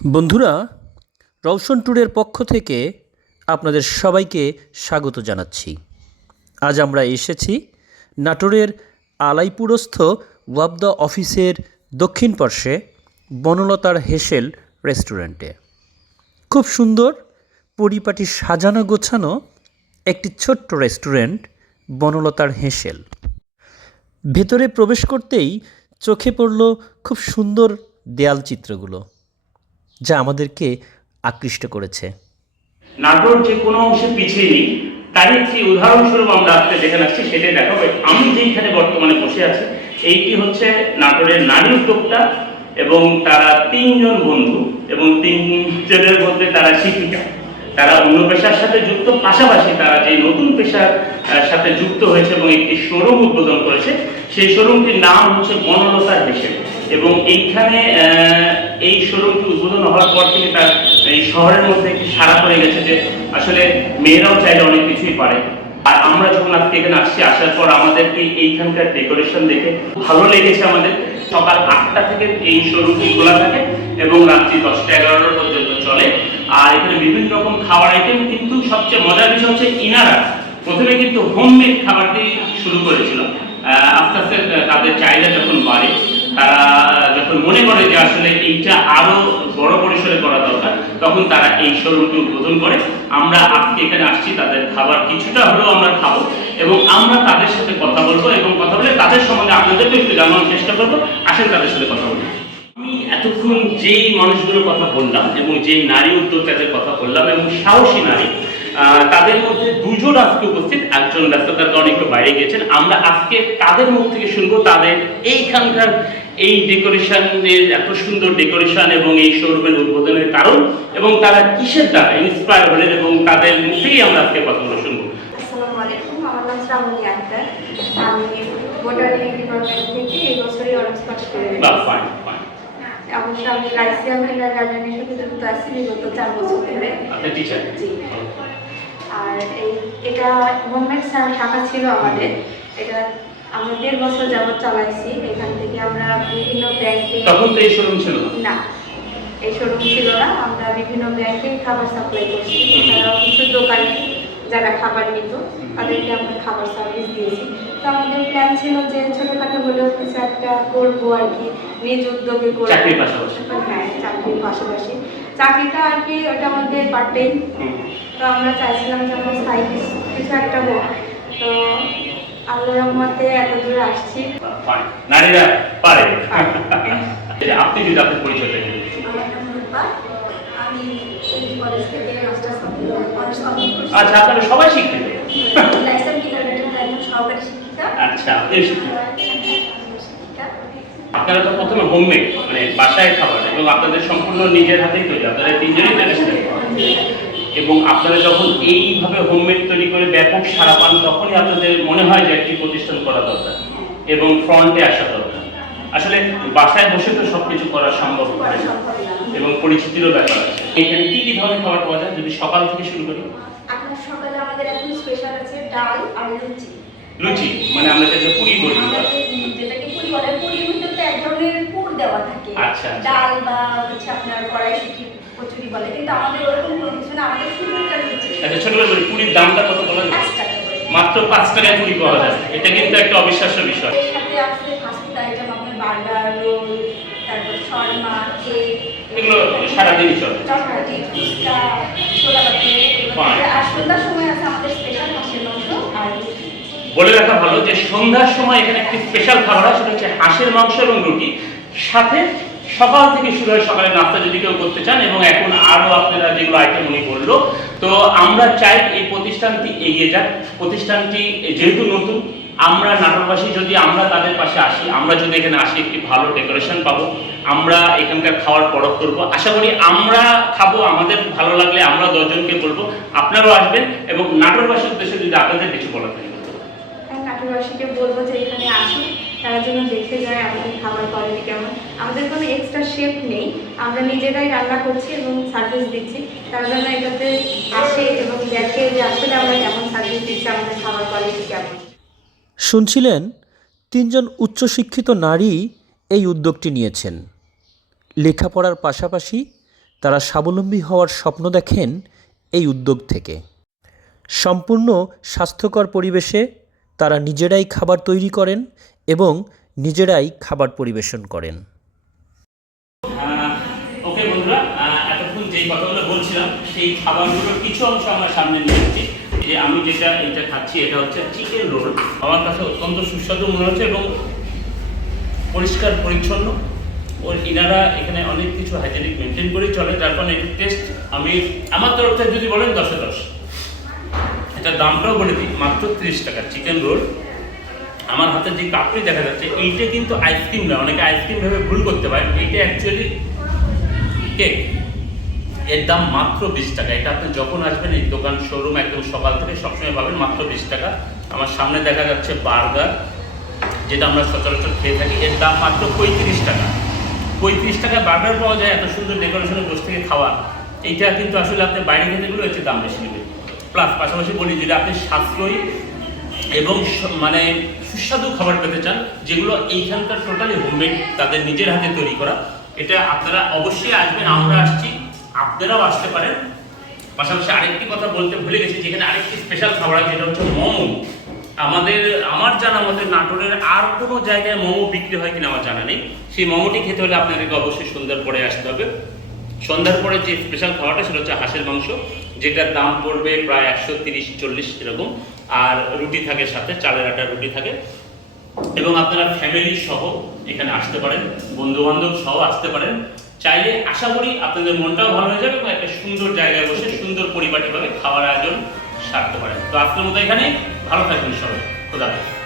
বন্ধুরা, রওশন ট্যুরের পক্ষ থেকে আপনাদের সবাইকে স্বাগত জানাচ্ছি। আজ আমরা এসেছি নাটোরের আলাইপুরস্থ ওয়াবদা অফিসের দক্ষিণ পার্শ্বে বনলতার হেসেল রেস্টুরেন্টে। খুব সুন্দর পরিপাটি সাজানো গোছানো একটি ছোট্ট রেস্টুরেন্ট বনলতার হেসেল। ভেতরে প্রবেশ করতেই চোখে পড়ল খুব সুন্দর দেয়াল চিত্রগুলো, যা আমাদেরকে আকৃষ্ট করেছে। নাটোর যে কোনো অংশে পিছিয়ে নেই, তারই একটি উদাহরণস্বরূপ আমরা আজকে দেখে আসছি, সেটাই দেখাবো। আমি যেইখানে বর্তমানে বসে আছি, এইটি হচ্ছে নাটোরের নারী উদ্যোক্তা এবং তারা তিনজন বন্ধু এবং তিনজনের মধ্যে তারা শিক্ষিকা। তারা অন্য পেশার সাথে যুক্ত, পাশাপাশি তারা যে নতুন পেশার সাথে যুক্ত হয়েছে এবং একটি শোরুম উদ্বোধন করেছে। সেই শোরুমটির নাম হচ্ছে বনলতার হেসেল। এবং এইখানে এই শোরুমটি উদ্বোধন হওয়ার পর থেকে তার এই শহরের মধ্যে একটি সাড়া পড়ে গেছে যে আসলে মেয়েরাও চাইলে অনেক কিছুই পারে। আর আমরা যখন আজকে এখানে আসছি, আসার পর আমাদেরকে এইখানকার ডেকোরেশন দেখে ভালো লেগেছে আমাদের। সকাল 8টা থেকে এই শোরুমটি খোলা থাকে এবং রাত্রি 10টা-11টা পর্যন্ত চলে। আর এখানে বিভিন্ন রকম খাবার আইটেম, কিন্তু সবচেয়ে মজার বিষয় হচ্ছে ইনারা প্রথমে কিন্তু হোমমেড খাবার দিয়ে শুরু করেছিল। আস্তে আস্তে তাদের চাহিদা যখন বাড়ে, তারা যখন মনে করে যে আসলে এইটা আরো বড় পরিসরে করা দরকার, তখন তারা এই শোরুমটি উদ্বোধন করে। আমরা আজকে এখানে আসছি, তাদের খাবার কিছুটা হলেও আমরা খাবো এবং আমরা তাদের সাথে কথা বলবো এবং কথা বলে তাদের সম্বন্ধে আপনাদেরকে একটু জানানোর চেষ্টা করবো। আসেন তাদের সাথে কথা বলবো। আমি এতক্ষণ যেই মানুষগুলোর কথা বললাম এবং যেই নারী উদ্যোক্তাদের কথা বললাম এবং সাহসী নারী, তাদের মধ্যে দুজন আজকে উপস্থিত, একজন ব্যস্ততার কারণে একটু বাইরে গিয়েছেন। আমরা আজকে তাদের মুখ থেকে শুনবো তাদের এইখানকার এই ডেকোরেশনের, এত সুন্দর ডেকোরেশন এবং এই শোরুমের উদ্বোধনের কারণ এবং তারা কিসের দ্বারা ইন্সপায়ার হলেন, এবং তাদের মুখ থেকেই আমরা আজকে কথাগুলো শুনবো। আসসালামু আলাইকুম, আমার নাম শ্রাবণী আক্তার। আমি বোটানি ডিপার্টমেন্ট থেকে এই বছরই অনার্স পাস করেছি। অবশ্য আমি লাইসিয়াম কিন্ডারগার্টেনের সাথে যুক্ত আছি বিগত 4 বছর ধরে। আপনি টিচার? জি। আর এটা হোমমেড শাখা ছিল আমাদের। এটা আমরা 1.5 বছর যাবত চালাইছি। এখান থেকে আমরা বিভিন্ন ব্যাংকে, তখন তো এই শোরুম ছিল না, এই শোরুম ছিল না। আমরা বিভিন্ন ব্যাংকে খাবার সাপ্লাই করছি। এছাড়াও কিছু দোকানে যারা খাবার নিত তাদেরকে আমরা খাবার সার্ভিস দিয়েছি। তো আমাদের প্ল্যান ছিল যে ছোটোখাটো হলেও কিছু একটা করবো আর কি, নিজ উদ্যোগে করবো। চাকরির পাশাপাশি? হ্যাঁ, চাকরির পাশাপাশি। চাকরিটা আর কি ওটা আমাদের পার্ট টাইম। তো আমরা চাইছিলাম যে আমরা সাইড কিছু একটা হোক। তো আল্লাহর রহমতে এত দূরে আসছি। নারীরা পারে। আপনি যদি আপনার পরিচয় দেন। আমার নাম রূপা, আমি কলেজ থেকে মাস্টার্স কমপ্লিট করছি। আচ্ছা, আপনারা সবাই শিক্ষিত? লাইসেন্স কিন্ডারগার্টেন সহকারী শিক্ষিকা। আচ্ছা, আপনি শিক্ষিকা। আপনারা তো প্রথমে হোমমেড, মানে বাসায় খাবার, এবং আপনাদের সম্পূর্ণ নিজের হাতেই তৈরি, আপনারা তিনজনই তৈরি ছিলেন। এবং আপনারা যখন এইভাবে হোমমেড তৈরি করে ব্যাপক সাড়া পান, তখনই আপনাদের মনে হয় যে একটি প্রতিষ্ঠান করা দরকার এবং ফ্রন্টে আসা দরকার। আসলে বাসায় বসে তো সবকিছু করা সম্ভব হয় না এবং পরিচিতিরও ব্যাপার আছে। এখানে কি কি ধরনের খাবার পাওয়া যায়, যদি সকাল থেকে শুরু করি? আপনার সকালে আমাদের এখন স্পেশাল আছে ডাল আর লুচি। লুচি মানে আমরা যেটা পুরি বলি, যেটাকে পুরি বলে, পুরির ভিতরে এক ধরনের পুর দেওয়া থাকে। আচ্ছা। ডাল বা হচ্ছে আপনার কড়াইশুঁটি কচুরি বলে, কিন্তু আমাদের ওরকম কোনো কিছু না, আমাদের শুধু একটা লুচি। আচ্ছা, ছোট করে বলি, পুরির দামটা কত বলা যায়? 5 টাকা করে। মাত্র 5 টাকায় পুরি পাওয়া যায়, এটা কিন্তু একটা অবিশ্বাস্য বিষয়। এর সাথে আছে ফাস্ট আইটেম, আপনার বার্গার, রোল, তারপর শর্মা, কেক, এগুলো সারাদিনই চলে। চটপটি, ফুচকা, ছোলা বাটি। আর সন্ধ্যার সময় আছে আমাদের স্পেশাল হাঁসের মাংস আর রুটি। বলে রাখা ভালো যে সন্ধ্যার সময় এখানে একটি স্পেশাল খাবার হয়, সেটা হচ্ছে হাঁসের মাংস এবং রুটি। সাথে সকাল থেকে শুরু হয়, সকালে নাস্তা যদি কেউ করতে চান, এবং এখন আরো আপনারা যেগুলো আইটেম উনি বললো। তো আমরা চাই এই প্রতিষ্ঠানটি এগিয়ে যাক। প্রতিষ্ঠানটি যেহেতু নতুন, আমরা নাটোরবাসী যদি আমরা তাদের পাশে আসি, আমরা যদি এখানে আসি, একটি ভালো ডেকোরেশন পাবো, আমরা এখানকার খাওয়ার পরখ করবো। আশা করি আমরা খাবো, আমাদের ভালো লাগলে আমরা 10 জনকে বলবো, আপনারাও আসবেন। এবং নাটোরবাসীর উদ্দেশ্যে যদি আপনাদের কিছু বলা থাকে। নাটোরবাসীকে বলবো যে এখানে আসুন, তারা যেন দেখে যায় আমাদের খাবার কোয়ালিটি কেমন। আমাদের কোনো এক্সট্রা শেফ নেই, আমরা নিজেরাই রান্না করছি এবং সার্ভিস দিচ্ছি। তারা যেন এটাতে আসে এবং দেখে যে আসলে আমরা কেমন সার্ভিস দিচ্ছি, আমাদের খাবার কোয়ালিটি কেমন। শুনছিলেন 3জন উচ্চশিক্ষিত নারী এই উদ্যোগটি নিয়েছেন। লেখাপড়ার পাশাপাশি তারা স্বাবলম্বী হওয়ার স্বপ্ন দেখেন এই উদ্যোগ থেকে। সম্পূর্ণ স্বাস্থ্যকর পরিবেশে তারা নিজেরাই খাবার তৈরি করেন এবং নিজেরাই খাবার পরিবেশন করেন। ওকে বন্ধুরা, এতক্ষণ যেই কথাগুলো বলছিলাম সেই খাবারগুলোর কিছু অংশ আমার সামনে নিয়ে এসেছি। যে আমি এটা খাচ্ছি, এটা হচ্ছে চিকেন রোল। আমার কাছে অত্যন্ত সুস্বাদু মনে হচ্ছে এবং পরিষ্কার পরিচ্ছন্ন। ইনারা এখানে অনেক কিছু হাইজেনিক মেনটেন করেই চলে, যার কারণে এটার টেস্ট আমি আমার তরফ থেকে যদি বলেন 10-এ 10। এটার দামটাও বলে দিই, মাত্র 30 টাকা চিকেন রোল। আমার হাতে যে কাপড়ি দেখা যাচ্ছে এইটা কিন্তু আইসক্রিম নয়, অনেকে আইসক্রিম ভেবে ভুল করতে পারে, এইটা অ্যাকচুয়ালি কেক। এর দাম মাত্র 20 টাকা। এটা আপনি যখন আসবেন এই দোকান শোরুম একদম সকাল থেকে সবসময় পাবেন মাত্র 20 টাকা। আমার সামনে দেখা যাচ্ছে বার্গার, যেটা আমরা সচরাচর খেয়ে থাকি, এর দাম মাত্র 35 টাকা। 35 টাকায় বার্গার পাওয়া যায়, এত সুন্দর ডেকোরেশনের বসে থেকে খাওয়া। এইটা কিন্তু আসলে আপনি বাইরে খেতে গেলেও এর দাম বেশি নেবে। প্লাস পাশাপাশি বলি, যদি আপনি সাশ্রয়ী এবং মানে সুস্বাদু খাবার পেতে চান, যেগুলো এইখানকার টোটালি হোমমেড, তাদের নিজের হাতে তৈরি করা, এটা আপনারা অবশ্যই আসবেন। আমরা আসছি, আপনারাও আসতে পারেন। পাশাপাশি আরেকটি কথা বলতে ভুলে গেছি, যেখানে আরেকটি স্পেশাল খাবার আছে, যেটা হচ্ছে মোমো। আমার জানা মতে নাটোরের আর কোনো জায়গায় মোমো বিক্রি হয় কিনা আমার জানা নেই। সেই মোমোটি খেতে হলে আপনাদেরকে অবশ্যই সন্ধ্যার পরে আসতে হবে। সন্ধ্যার পরে যে স্পেশাল খাবারটা সেটা হচ্ছে হাঁসের মাংস, যেটার দাম পড়বে প্রায় 130-140 এরকম। আর রুটি থাকে সাথে, চালের আটার রুটি থাকে। এবং আপনারা ফ্যামিলি সহ এখানে আসতে পারেন, বন্ধু বান্ধব সহ আসতে পারেন। চাইলে আশা করি আপনাদের মনটাও ভালো হয়ে যাবে এবং একটা সুন্দর জায়গায় বসে সুন্দর পরিপাটিভাবে খাওয়ার আয়োজন সারতে পারেন। তো আজকের মতো এখানে, ভালো থাকবেন সবাই। খোদা হাফেজ।